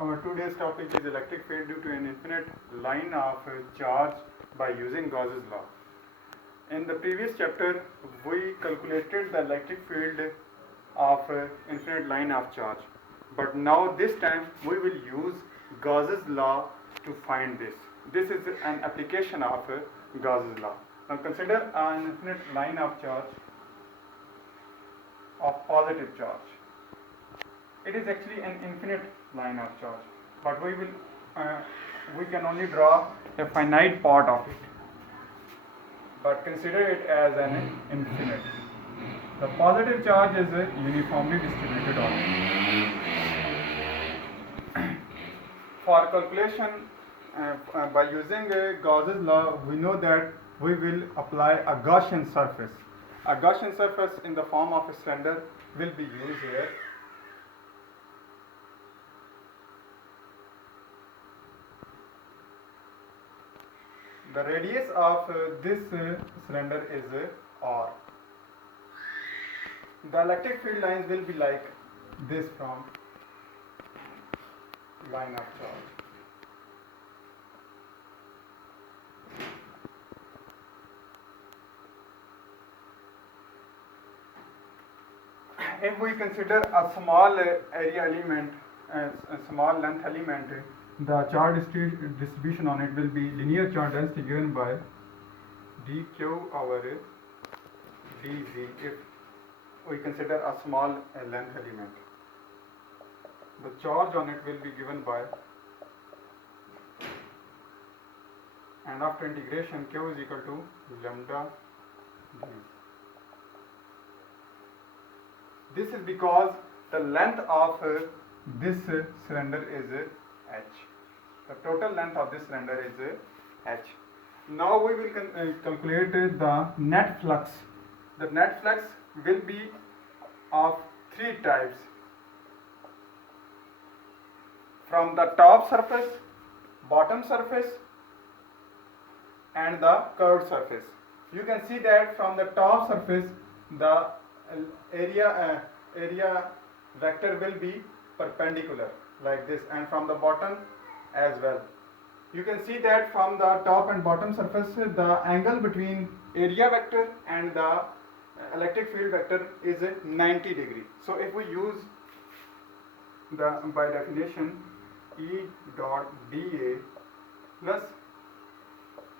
our today's topic is electric field due to an infinite line of charge by using Gauss's law. In the previous chapter, we calculated the electric field of infinite line of charge. But now this time we will use Gauss's law to find this. This is an application of Gauss's law. Now consider an infinite line of charge, of positive charge. It is actually an infinite line of charge, but we can only draw a finite part of it. But consider it as an infinite. The positive charge is uniformly distributed on it. For calculation, by using Gauss's law, we know that we will apply a Gaussian surface. A Gaussian surface in the form of a cylinder will be used here. The radius of this cylinder is R. The electric field lines will be like this from line of charge. If we consider a small area element, a small length element, the charge distribution on it will be linear charge density given by dq over dz if we consider a small length element. The charge on it will be given by, and after integration q is equal to lambda d. This is because the length of this cylinder is h. The total length of this cylinder is h. Now we will calculate the net flux. The net flux will be of three types: from the top surface, bottom surface, and the curved surface. You can see that from the top surface the area vector will be perpendicular like this, and from the bottom as well. You can see that from the top and bottom surface the angle between area vector and the electric field vector is 90 degree. So if we use the, by definition, E dot dA plus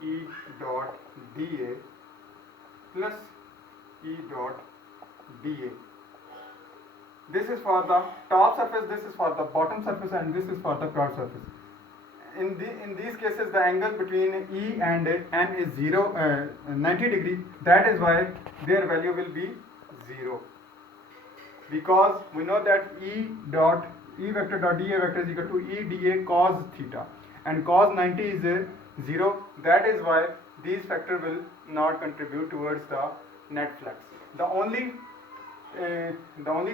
E dot dA plus E dot dA. This is for the top surface, this is for the bottom surface, and this is for the curved surface. In these cases, the angle between E and N is 90 degree. That is why their value will be 0. Because we know that E vector dot dA vector is equal to E dA cos theta, and cos 90 is 0. That is why these factor will not contribute towards the net flux. The only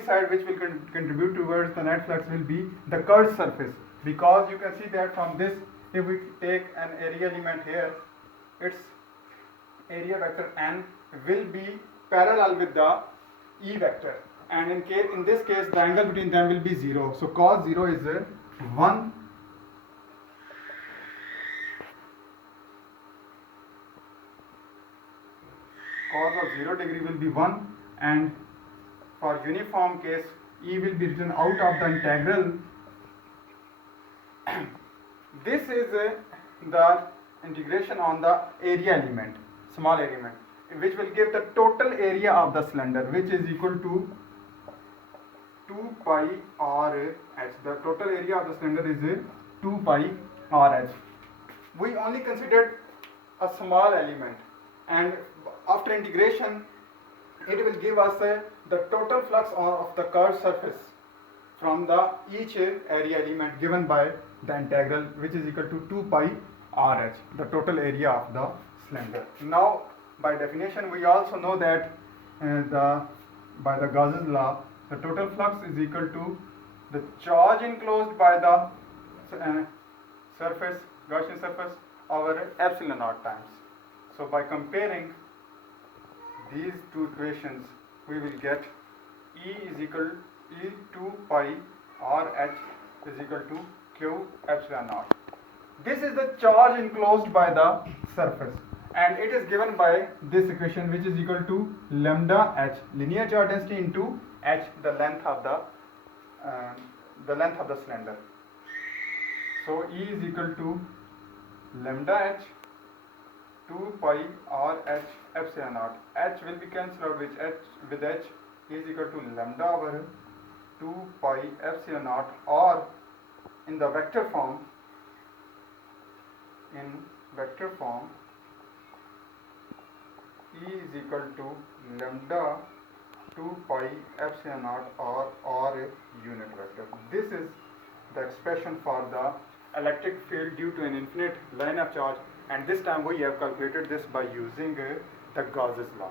side which will contribute towards the net flux will be the curved surface, because you can see that from this, if we take an area element here, its area vector n will be parallel with the E vector, and in this case the angle between them will be 0. So cos 0 is 1. Cos of 0 degree will be 1, and for uniform case E will be written out of the integral. This is the integration on the area element, small area element, which will give the total area of the cylinder, which is equal to 2 pi r h. The total area of the cylinder is 2 pi r h. We only considered a small element, and after integration it will give us the total flux of the curved surface from the each area element given by the integral, which is equal to 2 pi r h, the total area of the cylinder. Now by definition we also know that by the Gauss's law, the total flux is equal to the charge enclosed by the surface, Gaussian surface, over epsilon naught times. So by comparing these two equations, we will get E is equal E 2 pi r h is equal to Q epsilon naught. This is the charge enclosed by the surface, and it is given by this equation, which is equal to lambda h, linear charge density, into h, the length of the cylinder. So E is equal to lambda h 2 pi r h epsilon naught. H will be cancelled out with h is equal to lambda over 2 pi epsilon naught, or in the vector form, E is equal to lambda 2 pi epsilon naught, or unit vector. This is the expression for the electric field due to an infinite line of charge, and this time we have calculated this by using the Gauss's law.